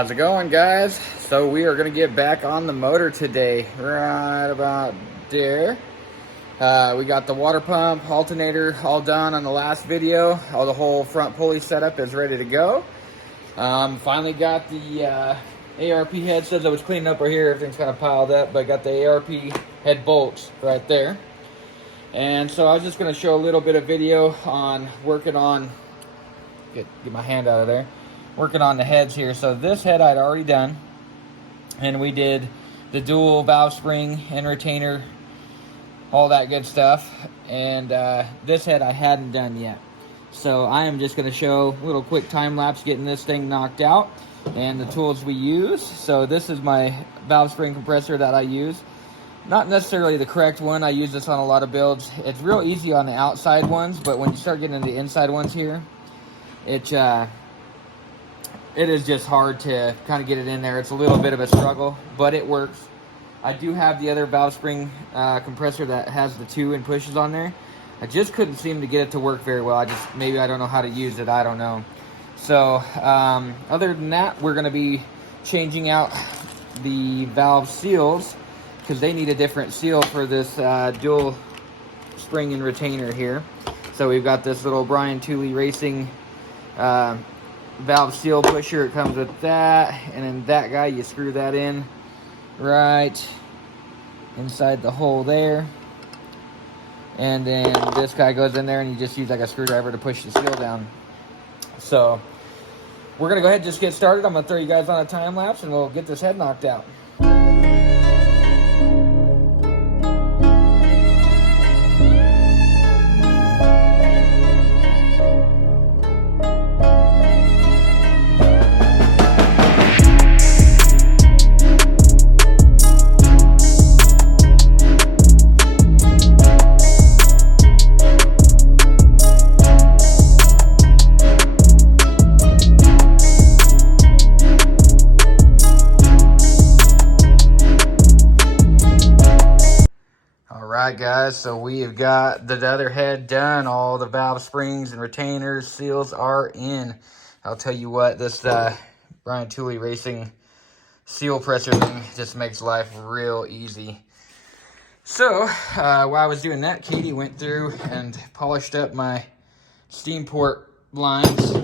How's it going, guys? So we are going to get back on the motor today, right about there. We got the water pump, alternator all done on the last video. All the whole front pulley setup is ready to go. Finally got the ARP head. Says I was cleaning up right here. Everything's kind of piled up, but I got the ARP head bolts right there. And so I was just going to show a little bit of video on working on, get my hand out of there, working on the heads here. So this head I'd already done, and we did the dual valve spring and retainer, all that good stuff. And this head I hadn't done yet. So I am just going to show a little quick time lapse getting this thing knocked out and the tools we use. So this is my valve spring compressor that I use. Not necessarily the correct one. I use this on a lot of builds. It's real easy on the outside ones, but when you start getting into the inside ones here, it is just hard to kind of get it in there. It's a little bit of a struggle, but it works. I do have the other valve spring compressor that has the 2 and pushes on there. I just couldn't seem to get it to work very well. Maybe I don't know how to use it. I don't know. So other than that, we're going to be changing out the valve seals because they need a different seal for this dual spring and retainer here. So we've got this little Brian Tooley Racing valve seal pusher. It comes with that, and then that guy, you screw that in right inside the hole there, and then this guy goes in there and you just use like a screwdriver to push the seal down. So we're gonna go ahead and just get started. I'm gonna throw you guys on a time lapse and we'll get this head knocked out. Alright guys, so we have got the other head done. All the valve springs and retainers, seals are in. I'll tell you what, this Brian Tooley Racing seal presser thing just makes life real easy. So while I was doing that, Katie went through and polished up my steam port lines.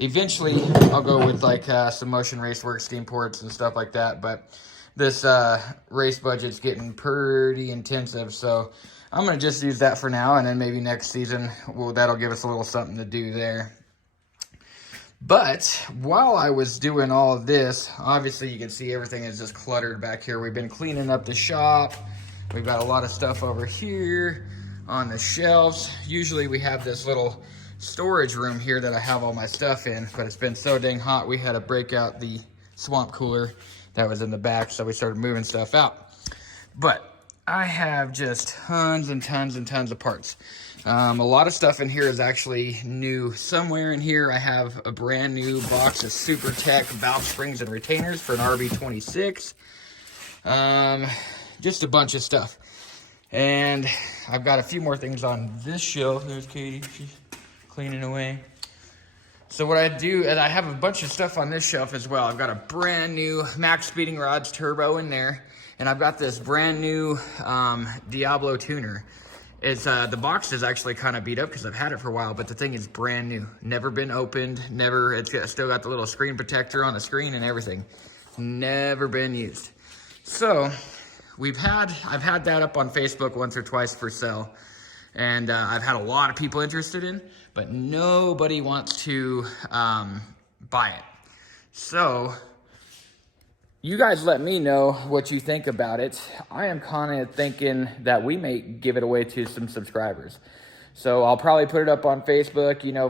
Eventually I'll go with like some Motion Raceworks steam ports and stuff like that, but this race budget's getting pretty intensive, so I'm going to just use that for now, and then maybe next season, that'll give us a little something to do there. But while I was doing all of this, obviously you can see everything is just cluttered back here. We've been cleaning up the shop. We've got a lot of stuff over here on the shelves. Usually we have this little storage room here that I have all my stuff in, but it's been so dang hot we had to break out the swamp cooler that was in the back, so we started moving stuff out. But I have just tons and tons and tons of parts. A lot of stuff in here is actually new. Somewhere in here I have a brand new box of Super Tech valve springs and retainers for an RB26. Just a bunch of stuff. And I've got a few more things on this shelf. There's Katie, she's cleaning away. So what I do is I have a bunch of stuff on this shelf as well. I've got a brand new Max Speeding Rods turbo in there, and I've got this brand new Diablo tuner. It's the box is actually kind of beat up because I've had it for a while, but the thing is brand new, never been opened, never. It's still got the little screen protector on the screen and everything, never been used. So I've had that up on Facebook once or twice for sale. And I've had a lot of people interested in, but nobody wants to buy it. So you guys let me know what you think about it. I am kind of thinking that we may give it away to some subscribers. So I'll probably put it up on Facebook, you know,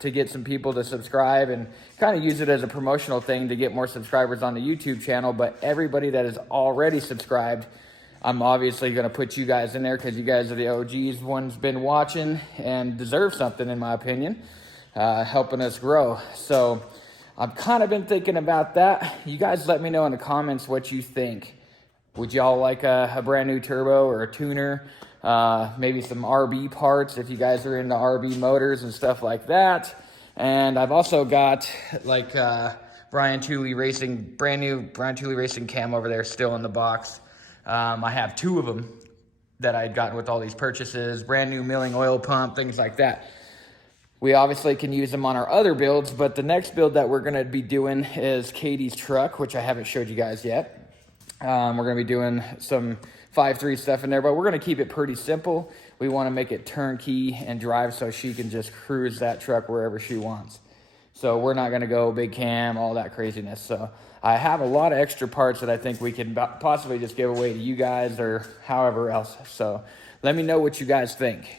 to get some people to subscribe and kind of use it as a promotional thing to get more subscribers on the YouTube channel. But everybody that is already subscribed, I'm obviously going to put you guys in there because you guys are the OGs, ones been watching and deserve something, in my opinion, helping us grow. So I've kind of been thinking about that. You guys let me know in the comments what you think. Would y'all like a brand new turbo or a tuner? Maybe some RB parts if you guys are into RB motors and stuff like that. And I've also got like Brian Tooley Racing, brand new Brian Tooley Racing cam over there, still in the box. I have 2 of them that I had gotten with all these purchases, brand new milling oil pump, things like that. We obviously can use them on our other builds, but the next build that we're gonna be doing is Katie's truck, which I haven't showed you guys yet. We're gonna be doing some 5.3 stuff in there, but we're gonna keep it pretty simple. We wanna make it turnkey and drive so she can just cruise that truck wherever she wants. So we're not gonna go big cam, all that craziness. So I have a lot of extra parts that I think we can possibly just give away to you guys or however else. So let me know what you guys think.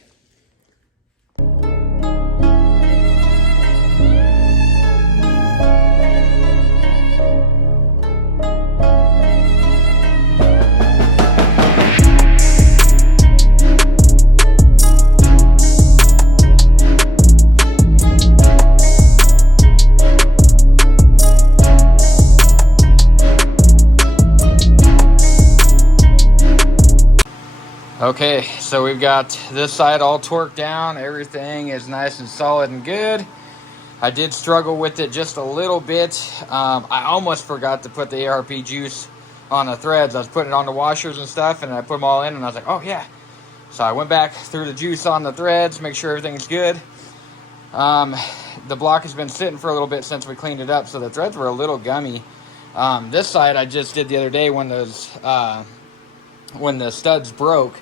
Okay, so we've got this side all torqued down. Everything is nice and solid and good. I did struggle with it just a little bit. I almost forgot to put the ARP juice on the threads. I was putting it on the washers and stuff, and I put them all in, and I was like, oh yeah. So I went back, threw the juice on the threads, make sure everything's good. The block has been sitting for a little bit since we cleaned it up, so the threads were a little gummy. This side I just did the other day when the studs broke.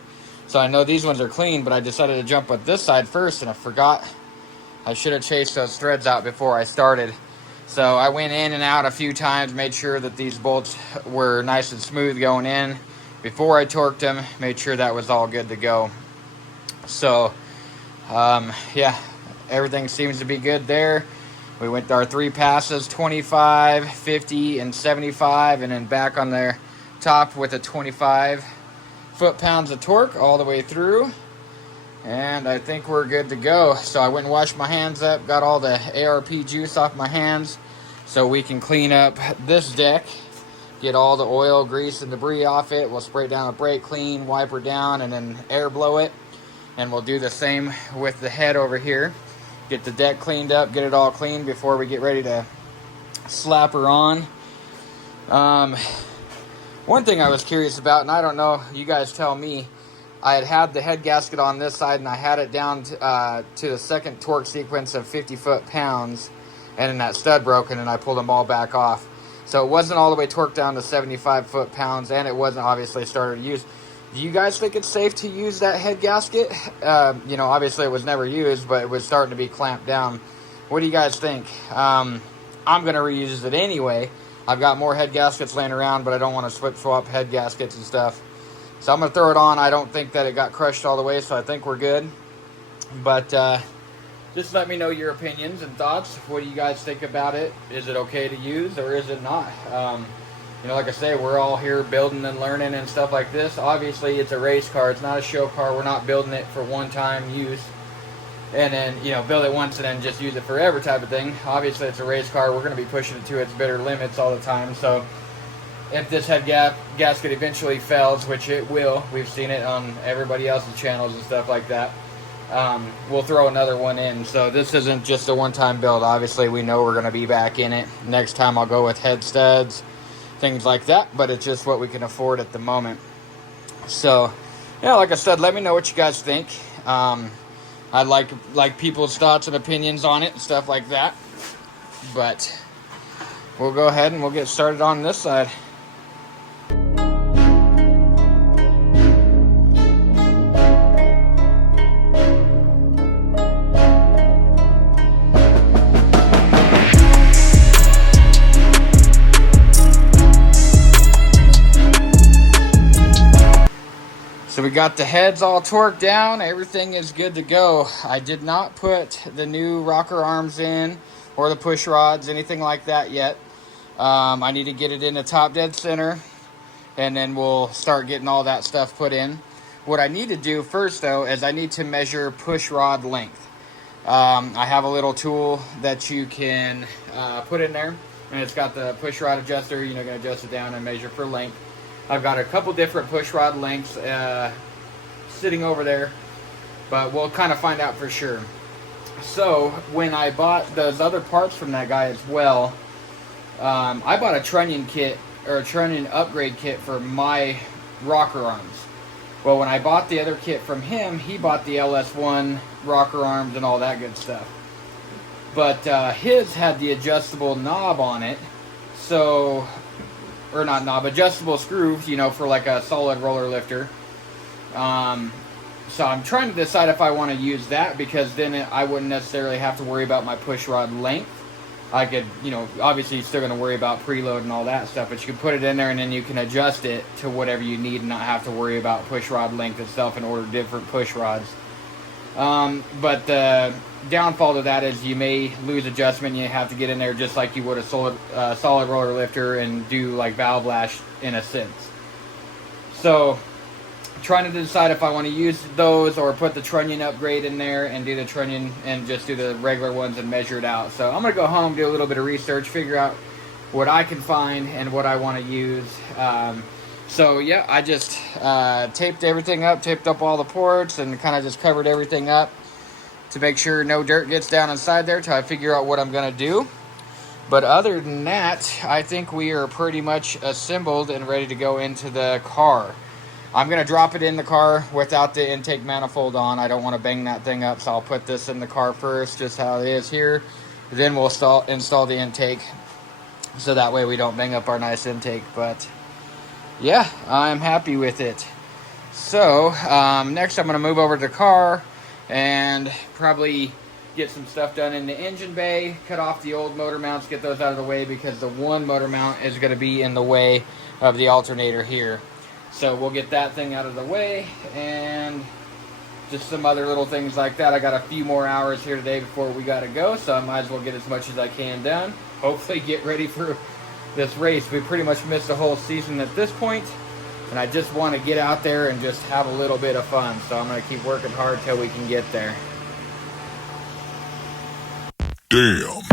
So I know these ones are clean, but I decided to jump with this side first, and I forgot. I should have chased those threads out before I started. So I went in and out a few times, made sure that these bolts were nice and smooth going in. Before I torqued them, made sure that was all good to go. So, yeah, everything seems to be good there. We went our 3 passes, 25, 50, and 75, and then back on their top with a 25 foot-pounds of torque all the way through, and I think we're good to go. So I went and washed my hands up, got all the ARP juice off my hands so we can clean up this deck, get all the oil, grease, and debris off it. We'll spray down a brake clean, wipe her down, and then air blow it, and we'll do the same with the head over here. Get the deck cleaned up, get it all clean before we get ready to slap her on. One thing I was curious about, and I don't know, you guys tell me, I had the head gasket on this side, and I had it down to the second torque sequence of 50 foot-pounds, and then that stud broke, and I pulled them all back off. So it wasn't all the way torqued down to 75 foot-pounds, and it wasn't obviously started to use. Do you guys think it's safe to use that head gasket? You know, obviously it was never used, but it was starting to be clamped down. What do you guys think? I'm going to reuse it anyway. I've got more head gaskets laying around, but I don't want to swap head gaskets and stuff. So I'm going to throw it on. I don't think that it got crushed all the way, so I think we're good. But just let me know your opinions and thoughts. What do you guys think about it? Is it okay to use or is it not? You know, like I say, we're all here building and learning and stuff like this. Obviously, it's a race car. It's not a show car. We're not building it for one-time use and then, you know, build it once and then just use it forever type of thing. Obviously, it's a race car. We're going to be pushing it to its bitter limits all the time. So if this head gasket eventually fails, which it will, we've seen it on everybody else's channels and stuff like that, we'll throw another one in. So this isn't just a one-time build. Obviously, we know we're going to be back in it. Next time I'll go with head studs, things like that, but it's just what we can afford at the moment. So, yeah, like I said, let me know what you guys think. I'd like people's thoughts and opinions on it and stuff like that. But we'll go ahead and we'll get started on this side. So we got the heads all torqued down. Everything is good to go. I did not put the new rocker arms in or the push rods, anything like that yet. I need to get it in the top dead center, and then we'll start getting all that stuff put in. What I need to do first, though, is I need to measure push rod length. I have a little tool that you can put in there, and it's got the push rod adjuster. You know, going to adjust it down and measure for length. I've got a couple different push rod lengths sitting over there, but we'll kind of find out for sure. So when I bought those other parts from that guy as well, I bought a trunnion kit, or a trunnion upgrade kit for my rocker arms. Well, when I bought the other kit from him, he bought the LS1 rocker arms and all that good stuff. But his had the adjustable knob on it, so, or not knob, adjustable screw, you know, for like a solid roller lifter. So I'm trying to decide if I want to use that, because then I wouldn't necessarily have to worry about my push rod length. I could, you know, obviously you're still going to worry about preload and all that stuff, but you can put it in there and then you can adjust it to whatever you need and not have to worry about push rod length itself and order different push rods. But the downfall to that is you may lose adjustment. You have to get in there just like you would a solid roller lifter and do like valve lash in a sense. So trying to decide if I want to use those or put the trunnion upgrade in there and do the trunnion and just do the regular ones and measure it out. So I'm going to go home, do a little bit of research, figure out what I can find and what I want to use. So yeah, I just taped everything up, taped up all the ports, and kind of just covered everything up to make sure no dirt gets down inside there till I figure out what I'm going to do. But other than that, I think we are pretty much assembled and ready to go into the car. I'm going to drop it in the car without the intake manifold on. I don't want to bang that thing up, so I'll put this in the car first, just how it is here. Then we'll install the intake, so that way we don't bang up our nice intake. But yeah, I'm happy with it. So next I'm going to move over to the car and probably get some stuff done in the engine bay, cut off the old motor mounts, get those out of the way, because the one motor mount is going to be in the way of the alternator here. So we'll get that thing out of the way, and just some other little things like that. I got a few more hours here today before we got to go, so I might as well get as much as I can done. Hopefully get ready for this race. We pretty much missed the whole season at this point, and I just want to get out there and just have a little bit of fun. So I'm going to keep working hard till we can get there. Damn.